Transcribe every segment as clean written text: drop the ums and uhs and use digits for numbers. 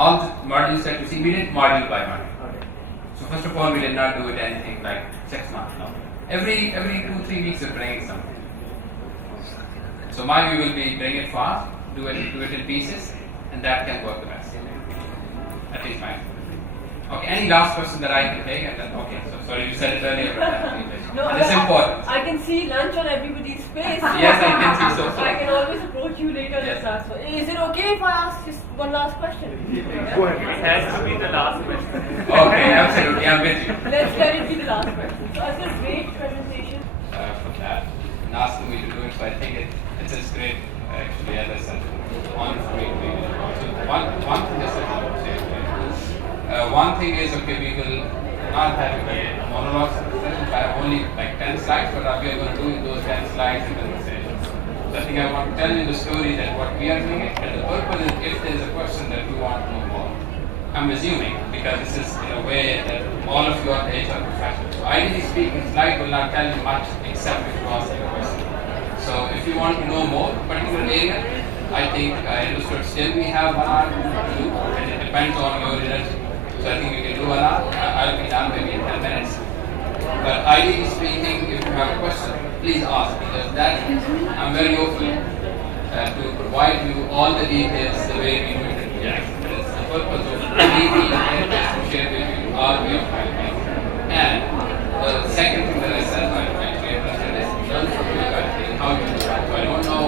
all the modules that you see, we did module by module. Okay. So first of all, we did not do it anything like 6 months. No. Every 2-3 weeks we're bringing something. So my view will be bring it fast, do it in pieces, and that can work the best. At least my view. Okay, any last question that I can take, and then okay. So sorry, you said it earlier, but No, and it's important. I can see lunch on everybody's face. Yes, I can see so. I can always approach you later Yes. and ask. So, is it okay if I ask just one last question? Go ahead. It has to be the last question. Okay, absolutely, I'm with you. Let's let it be the last question. So, it's a great presentation. For that and asking me to do it, so I think it's just great actually, as I said, on for me to be able to do it. So one thing is that I would say, one thing is okay, we will not have a monologue presentation, I have only like 10 slides, but we are going to do those 10 slides in conversation. So I think I want to tell you the story that what we are doing it, and the purpose is if there is a question that you want to know more. I'm assuming, because this is in a way that all of you are HR professionals. So ideally speaking, slide will not tell you much except if you ask a question. So if you want to know more particular area, I think I understood still we have 1 hour to do, and it depends on your energy. So I think we can do 1 hour. I'll be done maybe in 10 minutes. But ideally speaking, if you have a question, please ask, because that I'm very open to provide you all the details the way we do it. Yes. It's the purpose of the details to share with you our way of helping. And the second thing that I said, I'm actually interested is learn from you guys how you do it. So I don't know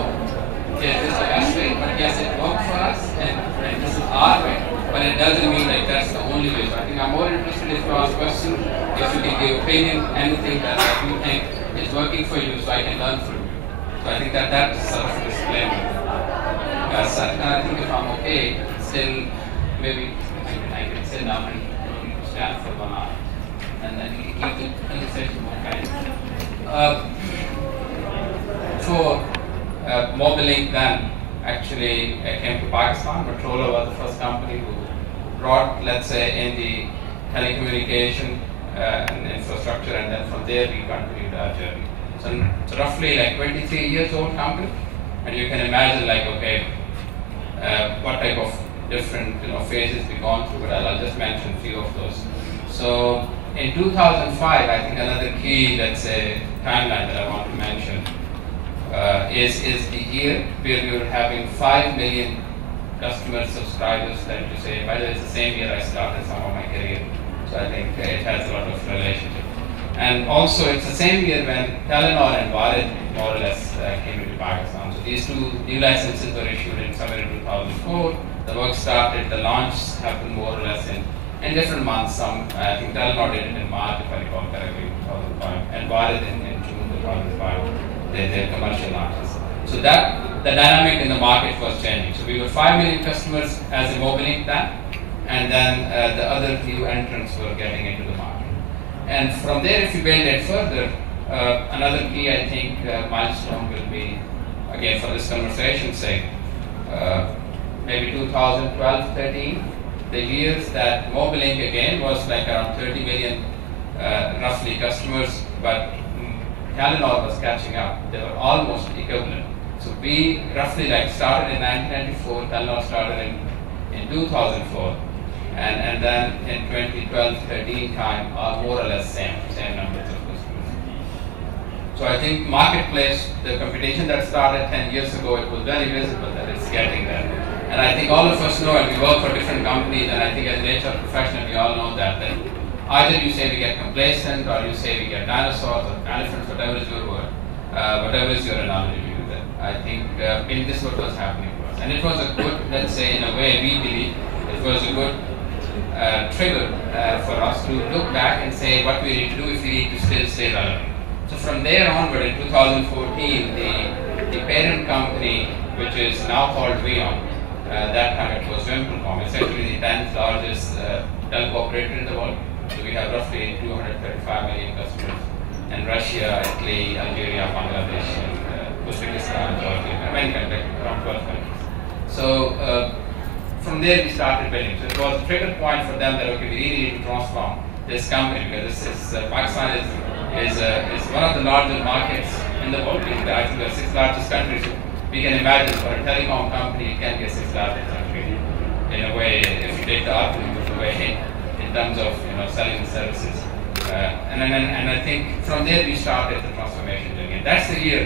if this is the best way, but yes, it works for us, and this is our way. But it doesn't mean like that's the only way. So I think I'm more interested if you ask questions, if you can give opinion, anything that you think is working for you, so I can learn from you. So I think that's sort of disclaimer. And I think if I'm okay, still maybe I can sit down and stand for 1 hour, and then we can keep the conversation more kind. So Mobilink then actually came to Pakistan. Motorola was the first company who brought, let's say, in the telecommunication and infrastructure, and then from there we continued our journey. So it's roughly like 23 years old company, and you can imagine like okay, what type of different phases we've gone through. But I'll just mention a few of those. So in 2005, I think another key, let's say, timeline that I want to mention is the year where we were having 5 million customer subscribers. That to say, by the way, it's the same year I started some of my career, so I think it has a lot of relationship. And also, it's the same year when Telenor and Bharat more or less came into Pakistan. So these two new licenses were issued in somewhere in 2004. The work started, the launch happened more or less in different months. Some, I think Telenor did it in March, if I recall correctly, 2005, and Bharat in June 2005. Their commercial launches. So that the dynamic in the market was changing. So we were 5 million customers as a Mobilink then, and then the other new entrants were getting into the market. And from there, if you build it further, another key, I think, milestone will be, again for this conversation's sake, maybe 2012-13, the years that Mobilink again was like around 30 million roughly customers, but Telenor was catching up. They were almost equivalent. So we roughly like started in 1994, Telenor started in 2004, and then in 2012-13 time are more or less same numbers of customers. So I think marketplace, the competition that started 10 years ago, it was very visible that it's getting there. And I think all of us know, and we work for different companies, and I think as an HR professional, we all know that either you say we get complacent, or you say we get dinosaurs or elephants, whatever is your word, whatever is your analogy with it. I think this is what was happening to us. And it was a good, let's say in a way we believe, it was a good trigger for us to look back and say what we need to do if we need to still stay relevant. So from there onward in 2014, the parent company, which is now called Vion, that time it was Mobilink. It's actually the 10th largest telco operator in the world. So we have roughly 235 million customers in Russia, Italy, Algeria, Bangladesh, Uzbekistan, Georgia, and many countries, around 12 countries. So from there we started building. So it was a trigger point for them that okay, we really need to transform this company, because this is Pakistan is one of the largest markets in the world. I think the 6th largest country. So we can imagine for a telecom company, it can be a 6th largest country in a way if you take the argument away in terms of selling the services. And I think from there we started the transformation journey. And that's the year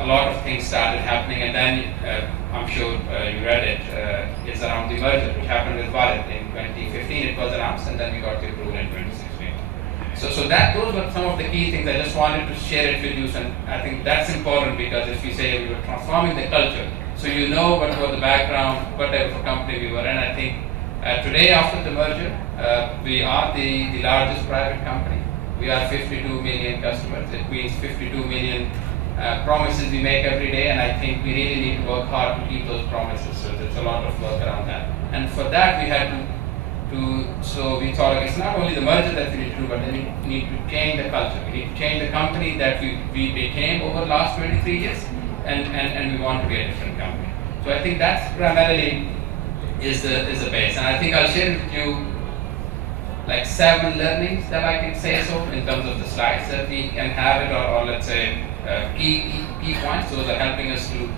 a lot of things started happening, and then I'm sure you read it, it's around the merger which happened with Wallet in 2015. It was announced, and then we got the approval in 2016. So those were some of the key things. I just wanted to share it with you, and I think that's important because if we say we were transforming the culture, so you know what was the background, what type of company we were in. I think today after the merger, we are the largest private company. We are 52 million customers. It means 52 million promises we make every day, and I think we really need to work hard to keep those promises. So there's a lot of work around that. And for that we had so we thought, okay, it's not only the merger that we need to do, but then we need to change the culture. We need to change the company that we became over the last 23 years, and we want to be a different company. So I think that's primarily is the base. And I think I'll share with you like 7 learnings that I can say so in terms of the slides that we can have it, or let's say key points. Those are helping us to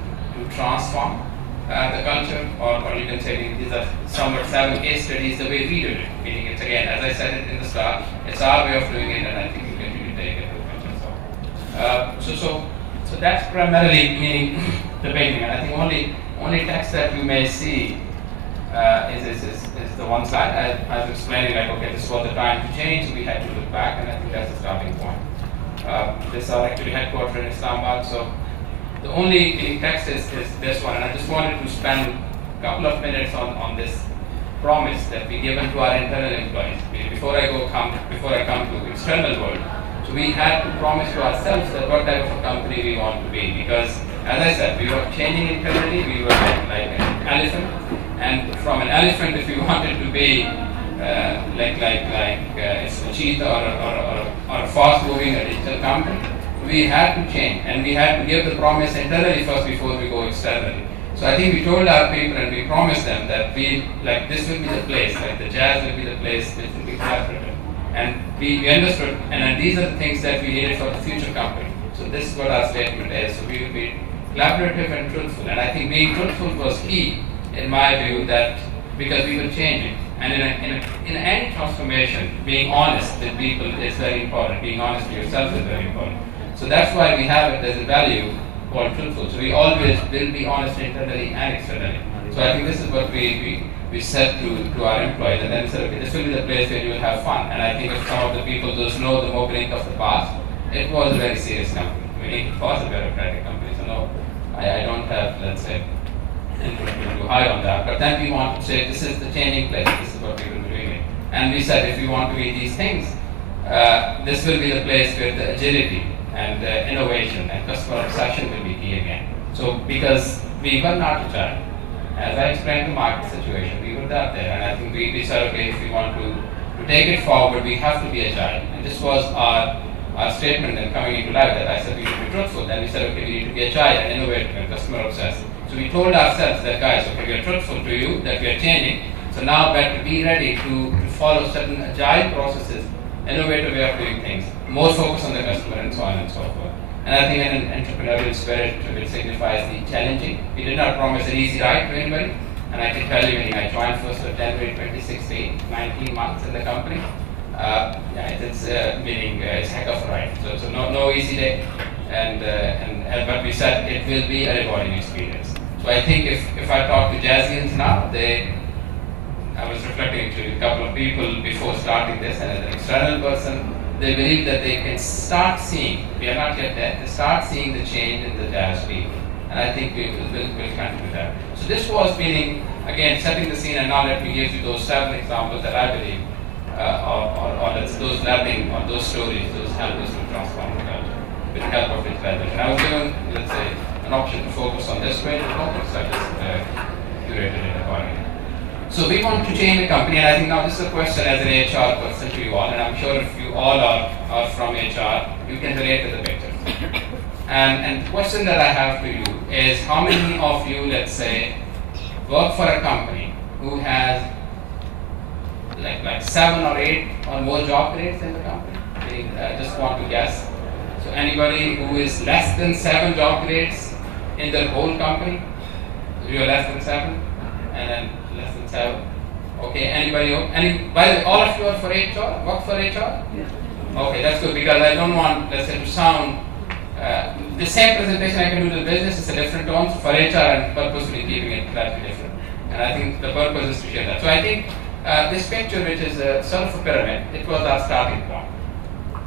transform the culture, or you can say these are somewhat 7 case studies the way we do it. Meaning it's again, as I said it in the start, it's our way of doing it, and I think we continue to take it to the culture. So that's primarily meaning the beginning. And I think only text that you may see is the one slide. I was explaining like, okay, this was the time to change, we had to look back, and I think that's the starting point. This are actually headquartered in Islamabad, so the only text is this one, and I just wanted to spend a couple of minutes on this promise that we given to our internal employees before I come to the external world. So we had to promise to ourselves that what type of a company we want to be, because as I said, we were changing internally. We were like an elephant, and from an elephant, if we wanted to be like a cheetah or a fast-moving digital company, we had to change, and we had to give the promise internally first before we go externally. So I think we told our people and we promised them that this will be the place, like the jazz will be the place which will be collaborative. And we understood, and these are the things that we needed for the future company. So this is what our statement is. So we will be collaborative and truthful. And I think being truthful was key, in my view, that because we were changing. And in any transformation, being honest with people is very important. Being honest with yourself is very important. So that's why we have it as a value called truthful. So we always will be honest internally and externally. So I think this is what we said to our employees, and then said, okay, this will be the place where you will have fun. And I think if some of the people, those know the Mobilink of the past, it was a very serious company. It was a bureaucratic company. So no, I don't have, let's say, anything too high on that. But then we want to say, this is the changing place. This is what we will be doing. And we said, if we want to be these things, this will be the place where the agility and innovation and customer obsession will be key again. So because we were not agile, as I explained the market situation, we were not there, and I think we said, okay, if we want to take it forward, we have to be agile. And this was our statement then coming into life, that I said we need to be truthful. Then we said, okay, we need to be agile and innovative and customer obsessed. So we told ourselves that, guys, okay, we are truthful to you, that we are changing. So now better be ready to follow certain agile processes, innovative way of doing things, more focus on the customer, and so on and so forth. And I think in an entrepreneurial spirit, it signifies the challenging. We did not promise an easy ride to anybody. And I can tell you, when I joined 1st of January 2016, 19 months in the company, it's meaning it's heck of a ride. So no easy day. But we said it will be a rewarding experience. So I think if I talk to Jazzians now, I was reflecting to a couple of people before starting this, and as an external person, they believe that they can start seeing, we are not yet there, they start seeing the change in the jazz people. And I think we will continue that. So this was meaning, again, setting the scene, and now let me give you those 7 examples that I believe, or those learning, or those stories, those help us to transform the culture with the help of digitalization. I was given, let's say, an option to focus on this way, so I just curated it accordingly. So we want to change the company, and I think now this is a question as an HR person to you all, and I'm sure if you all are from HR, you can relate to the picture. And the question that I have to you is, how many of you, let's say, work for a company who has like 7 or 8 or more job grades in the company? I just want to guess. So anybody who is less than 7 job grades in their whole company? You are less than 7, and then less than 7. Okay, anybody? By the way, all of you are for HR? Work for HR? Okay, that's good because I don't want, let's say, to sound the same presentation I can do to the business is a different tone. So for HR, I'm purposely keeping it slightly different, and I think the purpose is to share that. So I think this picture, which is a sort of a pyramid, it was our starting point.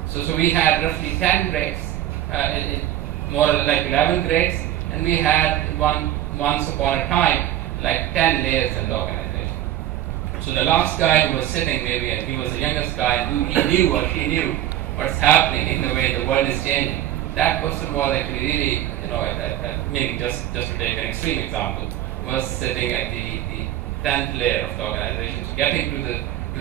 So we had roughly 10 grades, more like 11 grades, and we had once upon a time like 10 layers in the organization. So the last guy who was sitting, maybe, and he was the youngest guy, and he knew or she knew what's happening in the way the world is changing. That person was actually really, meaning just to take an extreme example, was sitting at the 10th layer of the organization. So getting to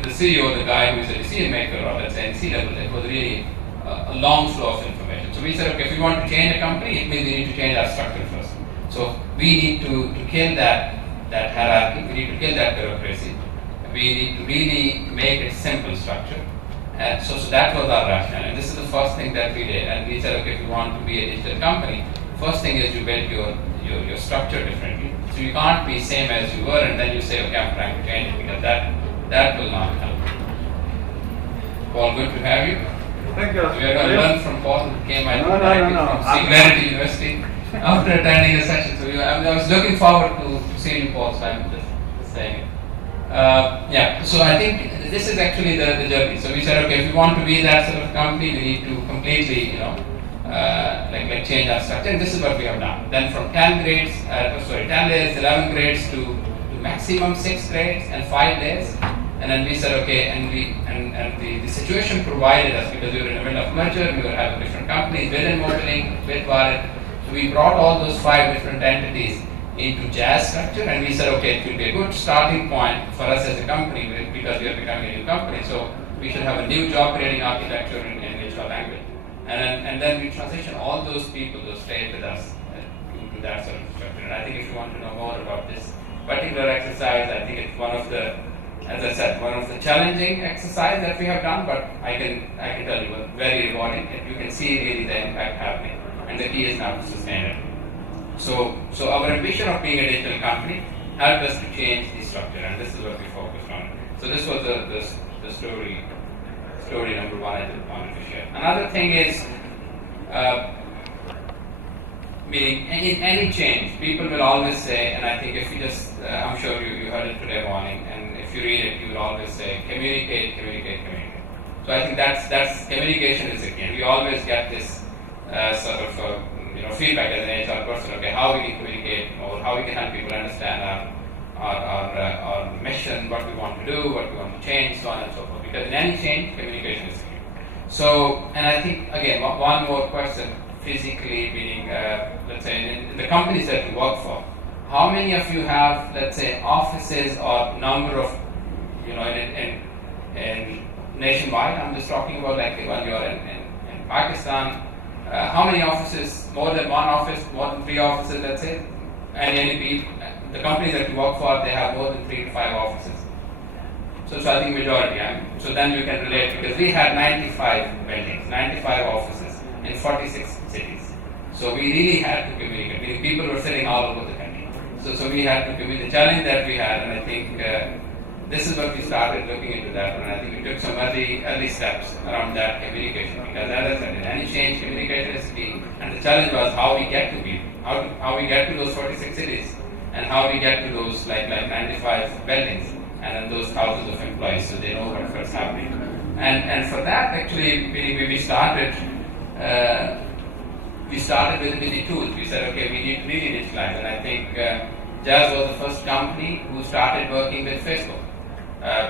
the CEO, the guy who is a decision maker, or let's say in C-level, it was really a long flow of information. So we said, okay, if we want to change a company, it means we need to change our structure first. So we need to kill that hierarchy, we need to kill that bureaucracy. We need to really make it simple structure. And so that was our rationale. And this is the first thing that we did. And we said, okay, if you want to be a digital company, first thing is you build your structure differently. So you can't be same as you were and then you say, okay, I'm trying to change it, because that will not help. Paul, good to have you. Thank you. We are going to learn from Paul, who came from Singularity University after attending a session. So I was looking forward to seeing you, Paul, so I'm just saying it. So I think this is actually the journey. So we said, okay, if we want to be that sort of company, we need to completely, like change our structure. And this is what we have done. Then from 10 layers, 11 grades to maximum 6 grades and 5 layers. And then we said, okay, and the situation provided us, because we were in the middle of merger, we were having different companies within Mobilink, with Wallet. So we brought all those 5 different entities into jazz structure, and we said, okay, it will be a good starting point for us as a company, because we are becoming a new company, so we should have a new job creating architecture in HR language. And then we transition all those people who stayed with us to that sort of structure. And I think if you want to know more about this particular exercise, I think it's one of the, as I said, one of the challenging exercise that we have done, but I can tell you, it's very rewarding. You can see really the impact happening, and the key is now to sustain it. So our ambition of being a digital company helped us to change the structure, and this is what we focused on. So this was the story number one I just wanted to share. Another thing is, meaning in any change, people will always say, and I think if you just, I'm sure you heard it today morning, and if you read it, you will always say, communicate. So I think that's communication is the key. And we always get this sort of feedback as an HR person, okay, how we can communicate or how we can help people understand our mission, what we want to do, what we want to change, so on and so forth. Because in any change, communication is key. So, and I think, again, one more question, physically, meaning, let's say, in the companies that you work for, how many of you have, let's say, offices or number of, in nationwide? I'm just talking about like when you're in Pakistan. How many offices, more than one office, more than 3 offices, let's say? The companies that you work for, they have more than 3 to 5 offices. So I think majority. So then you can relate, because we had 95 buildings, 95 offices in 46 cities. So we really had to communicate. People were sitting all over the country. So we had to communicate. The challenge that we had, and I think this is what we started looking into that, and I think we took some early steps around that communication, because as I said, in any change, communication is key. And the challenge was how we get to people, how we get to those 46 cities, and how we get to those like 95 buildings, and then those thousands of employees, so they know what's happening. And for that, actually, we started with the tools. We said, okay, we need to really digitalize, and I think Jazz was the first company who started working with Facebook.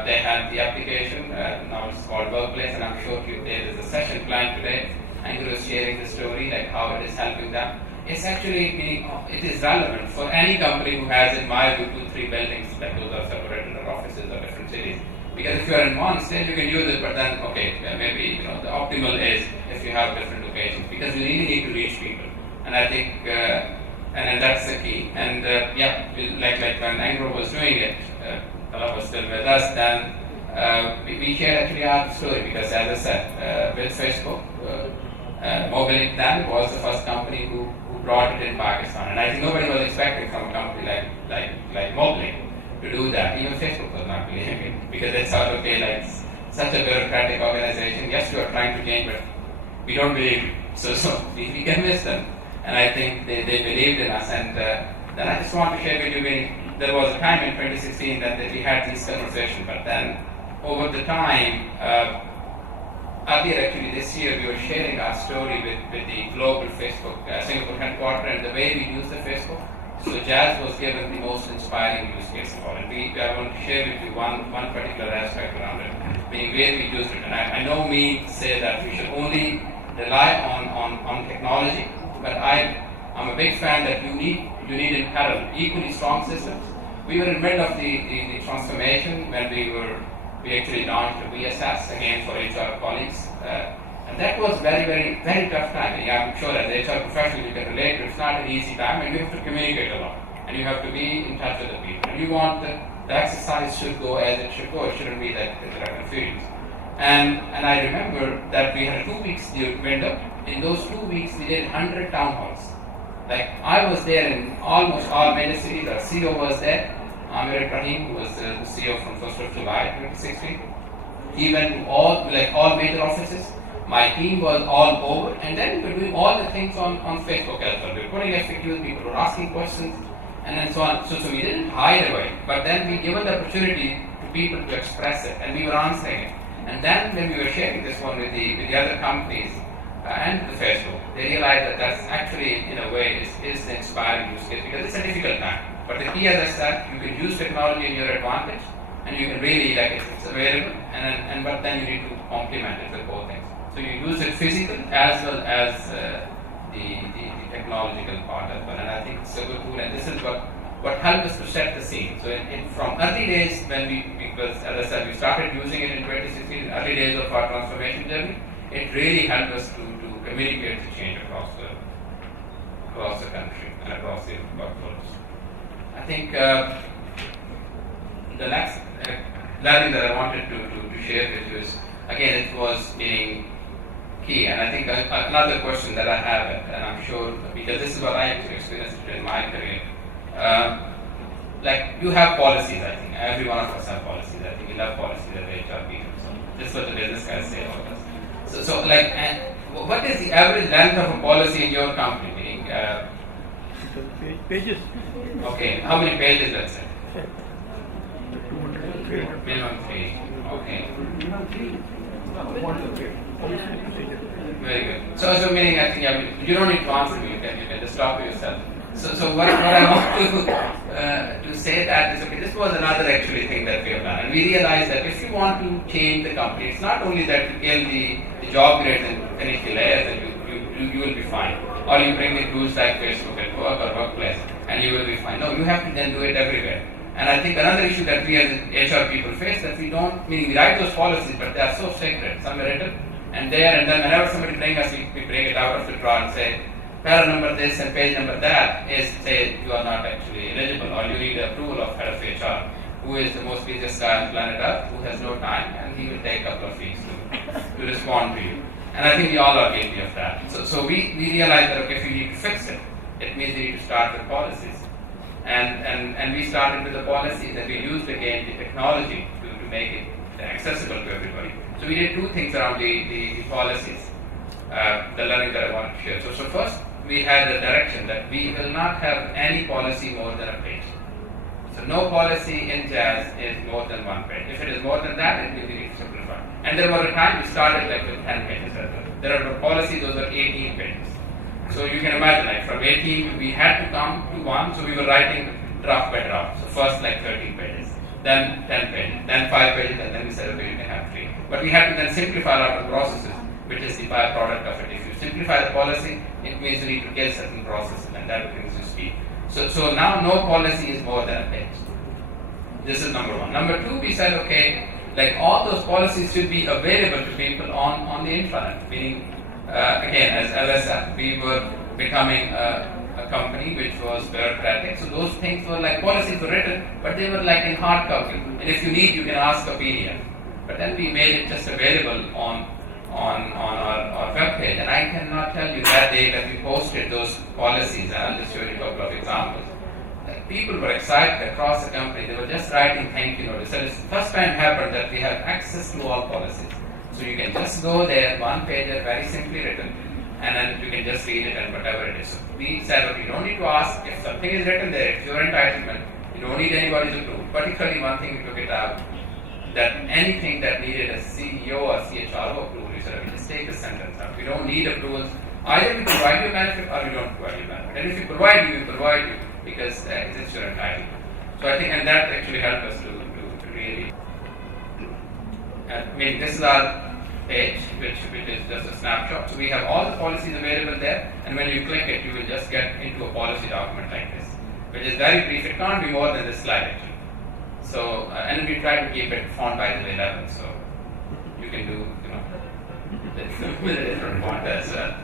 They had the application, now it's called Workplace, and I'm sure there is a session planned today. Andrew is sharing the story, like how it is helping them. It's actually meaning it is relevant for any company who has, in my view, 2-3 buildings that those are separated, or offices or different cities. Because if you are in one state, you can use it, but then, okay, maybe the optimal is if you have different locations, because we really need to reach people. And I think, and that's the key. And like when Angro was doing it, Allah was still with us, then we shared actually our story, because as I said, with Facebook, Mobilink then was the first company who brought it in Pakistan. And I think nobody was expecting from a company like Mobilink to do that. even Facebook was not believing it because they thought, okay, like such a bureaucratic organization, yes, you are trying to change, but we don't believe you. So we convinced them, and I think they believed in us. And then I just want to share with you, there was a time in 2016 that we had this conversation, but then over the time, earlier actually this year, we were sharing our story with the global Facebook Singapore headquarters and the way we use the Facebook. So Jazz was given the most inspiring use case of all, and I want to share with you one particular aspect around it, being where we used it. And I know me say that we should only rely on technology, but I'm a big fan that you need in parallel equally strong systems. We were in the middle of the transformation when we actually launched a VSS again for HR colleagues. And that was very, very, very tough time. And I'm sure as HR professional you can relate, it's not an easy time and you have to communicate a lot. And you have to be in touch with the people. And you want the exercise should go as it should go. It shouldn't be that there are confusions. And I remember that we had a 2 weeks window. In those 2 weeks we did 100 town halls. Like I was there in almost all major cities. Our CEO was there. Amir Ibrahim, who was the CEO from 1st of July 2016. He went to all major offices. My team was all over, and then we were doing all the things on Facebook as well. We were putting FAQs, people were asking questions, and then so on. So we didn't hide away, but then we given the opportunity to people to express it, and we were answering it. And then when we were sharing this one with the other companies and the Facebook, they realized that that's actually, in a way, is the inspiring use case because it's a difficult time. But the key, as I said, you can use technology in your advantage, and you can really it's available, but then you need to complement it with both things. So you use it physical as well as the technological part as well, and I think it's a good tool. And this is what helped us to set the scene. So from early days because as I said, we started using it in 2016, early days of our transformation journey, it really helped us to communicate the change across the country and across the workforce. I think the next learning that I wanted to share with you is, again, it was being key. And I think another question that I have, and I'm sure, because this is what I experienced in my career, like you have policies, I think. Every one of us have policies. I think we love policies as HR people. So this is what the business guys say about us. So what is the average length of a policy in your company? Meaning, pages. Okay, how many pages, let's say? 200. Minimum 3. Okay. Very good. So meaning, I think you don't need to answer me. You can just talk to yourself. So what I want to say that is, okay, this was another actually thing that we have done, and we realized that if you want to change the company, it's not only that you kill the job grades and finish the layers and you will be fine, or you bring the tools like Facebook at work or workplace and you will be fine. No, you have to then do it everywhere. And I think another issue that we as HR people face, that we don't, meaning we write those policies, but they are so sacred. Some are written and there, and then whenever somebody brings us, we bring it out of the drawer and say, para number this and page number that is, say, you are not actually eligible, or you need the approval of head of HR, who is the most busiest guy on planet Earth, who has no time, and he will take a couple of weeks to respond to you. And I think we all are guilty of that. So we realize that, okay, if you need to fix it, it means we need to start with policies. And we started with the policies, and we used again the technology to make it accessible to everybody. So we did two things around the policies, the learning that I wanted to share. So first, we had the direction that we will not have any policy more than a page. So no policy in Jazz is more than one page. If it is more than that, it will be simplified. And there was a time we started like with 10 pages as well. There are policies, those are 18 pages. So you can imagine, like from 18, we had to come to one, so we were writing draft by draft. So first like 13 pages, then 10 pages, then 5 pages, and then we said, okay, you can have 3. But we had to then simplify our processes, which is the byproduct of it. If you simplify the policy, it means you need to kill certain processes, and that brings you speed. So now no policy is more than a page. This is number one. Number two, we said, okay, like all those policies should be available to people on the intranet. Meaning, again, as I said, we were becoming a company which was bureaucratic. So those things were like policies were written, but they were like in hard copy. And if you need, you can ask a PDF. But then we made it just available on our web page, and I cannot tell you that day that we posted those policies, and I'll just show you a couple of examples. Like people were excited across the company. They were just writing thank you notice. So it's the first time happened that we have access to all policies. So you can just go there, one pager, very simply written, and then you can just read it and whatever it is. So we said, okay, you don't need to ask if something is written there, it's your entitlement. You don't need anybody's approval. Particularly one thing we took it out, that anything that needed a CEO or CHRO approval, we said, okay, just take the sentence out. We don't need approvals. Either we provide you benefit or we don't provide you benefit. And if we provide you, we provide you because it's your entitlement. So I think, and that actually helped us to really. I mean, this is our page, which is just a snapshot. So we have all the policies available there, and when you click it, you will just get into a policy document like this, which is very brief. It can't be more than this slide actually. So, and we try to keep it font by the 11, so you can do, with a different font as well.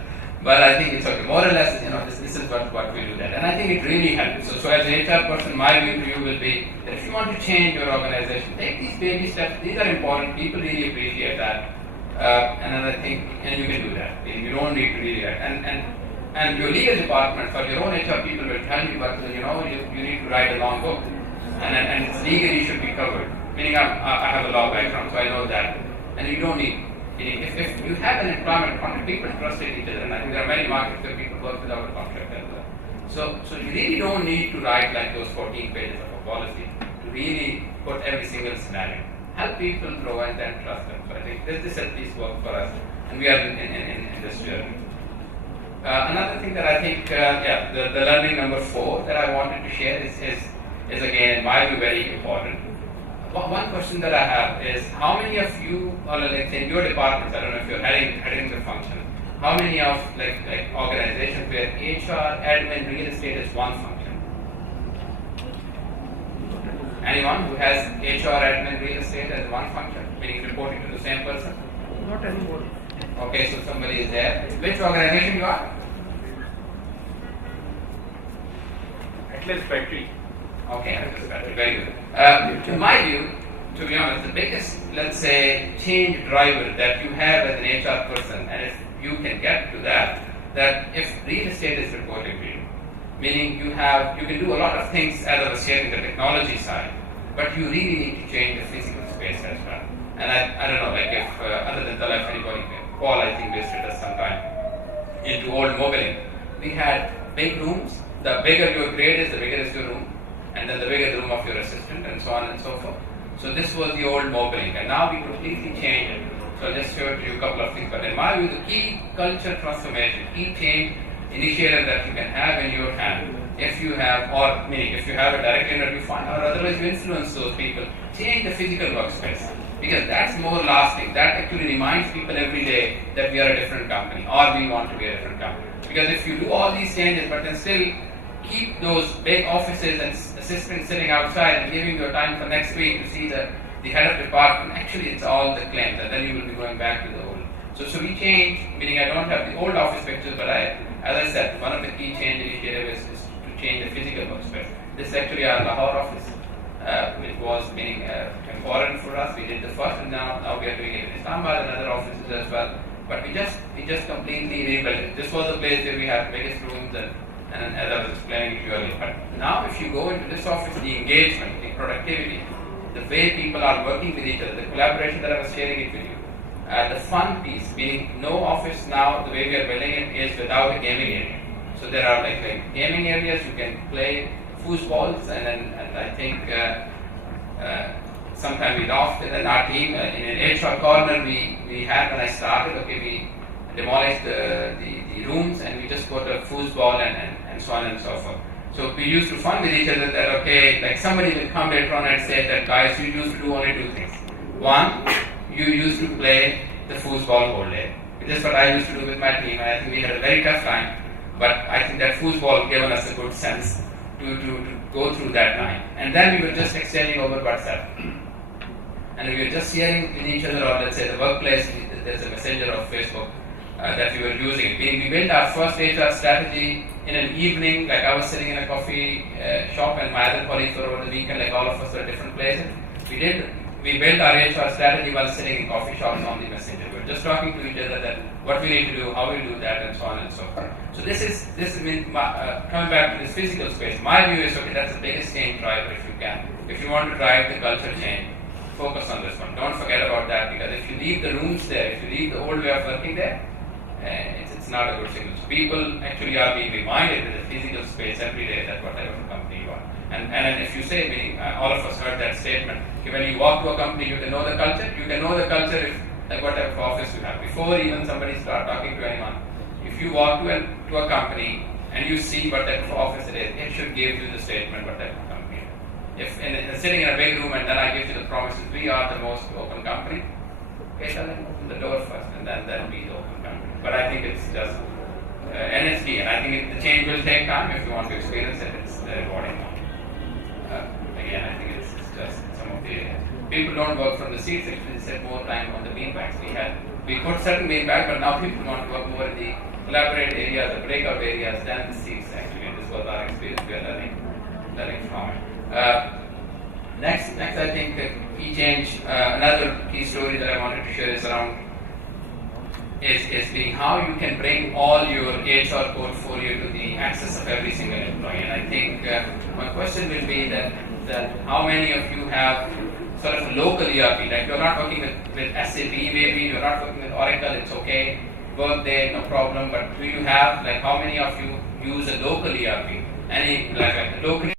But I think it's okay. More or less, this is what we do that. And I think it really helps. So as an HR person, my view to you will be that if you want to change your organization, take these baby steps. These are important. People really appreciate that. And then I think, and you can do that. You don't need to really, and your legal department, for your own HR people will tell you, but you need to write a long book. And it's legally should be covered. Meaning I have a law background, so I know that. And you don't need. If you have an employment contract, people trust each other, and I think there are many markets where people work without a contract as well. So you really don't need to write like those 14 pages of a policy to really put every single scenario. Help people grow and then trust them. So I think this at least works for us, and we are in this journey. Another thing that I think, the learning number 4 that I wanted to share is again, in my view, very important. One question that I have is, how many of you, or let's say in your departments, I don't know if you're heading the function, how many of like organizations where HR, admin, real estate is one function? Anyone who has HR, admin, real estate as one function, meaning reporting to the same person? Not anymore. Okay, so somebody is there. Which organization you are? Atlas Battery. Okay, Atlas Battery, very good. In my view, to be honest, the biggest, let's say, change driver that you have as an HR person, and if you can get to that if real estate is reporting to you, meaning you can do a lot of things as I was sharing the technology side, but you really need to change the physical space as well. And I don't know, like if other than Tala, if anybody can, Paul, I think visited us sometime into old Mobilink. We had big rooms. The bigger your grade is, the bigger is your room, and then the bigger the room of your assistant, and so on and so forth. So this was the old Mobilink, and now we completely changed it. So I'll just show you a couple of things. But in my view, the key culture transformation, key change initiative that you can have in your hand, if you have, or meaning if you have a direct interview, fine, or otherwise you influence those people, change the physical workspace. Because that's more lasting. That actually reminds people every day that we are a different company, or we want to be a different company. Because if you do all these changes, but then still keep those big offices and assistants sitting outside and giving your time for next week to see the head of department, actually it's all the claims, and then you will be going back to the old. So we change, meaning I don't have the old office pictures, but as I said, one of the key change initiatives is to change the physical workspace. This is actually our Lahore office. It was meaning important for us. We did the first, and now we are doing it in Islamabad and other offices as well. But we just completely rebuilt it. This was the place where we had biggest rooms, and as I was explaining to you earlier. But now, if you go into this office, the engagement, the productivity, the way people are working with each other, the collaboration that I was sharing it with you, the fun piece, meaning no office now, the way we are building it is without a gaming area. So there are like gaming areas, you can play foosballs, and I think sometime we laughed in our team, in an HR corner we had when I started, we demolished the rooms and we just put a foosball and so on and so forth. So we used to fun with each other that like somebody will come later on and say that guys, you used to do only 2 things. One, you used to play the foosball whole day. This is what I used to do with my team, and I think we had a very tough time, but I think that foosball gave us a good sense to go through that time. And then we were just exchanging over WhatsApp. And we were just sharing with each other, or let's say the workplace, there's a messenger of Facebook that we were using. We built our first HR strategy in an evening, like I was sitting in a coffee shop and my other colleagues were over the weekend, like all of us were at different places. We built our HR strategy while sitting in coffee shops on the messenger. We were just talking to each other that what we need to do, how we do that, and so on and so forth. So this is coming back to this physical space. My view is, okay, that's the biggest change driver if you can. If you want to drive the culture change, focus on this one. Don't forget about that, because if you leave the rooms there, if you leave the old way of working there, it's not a good signal. So people actually are being reminded in the physical space every day that whatever company you are. And if you say, all of us heard that statement, when you walk to a company, you can know the culture. You can know the culture if, like, what type of office you have. Before even somebody start talking to anyone, if you walk to a company and you see what type of office it is, it should give you the statement what type of company it is. If sitting in a big room and then I give you the promises, we are the most open company, okay, tell them open the door first and then be the open company. But I think it's just NSD, and I think the change will take time. If you want to experience it, it's a rewarding one. Again, I think it's just some of the people don't work from the seats. Actually, they spend more time on the beanbags. We put certain beanbags, but now people want to work more in the collaborate areas, the breakout areas, than the seats. Actually, and this was our experience. We are learning from it. Next, I think key change. Another key story that I wanted to share is around being how you can bring all your HR portfolio to the access of every single employee. And I think my question will be that how many of you have sort of a local ERP? Like, you're not working with SAP, maybe you're not working with Oracle, it's okay. Workday, no problem. But do you have, like, how many of you use a local ERP? Any, like a local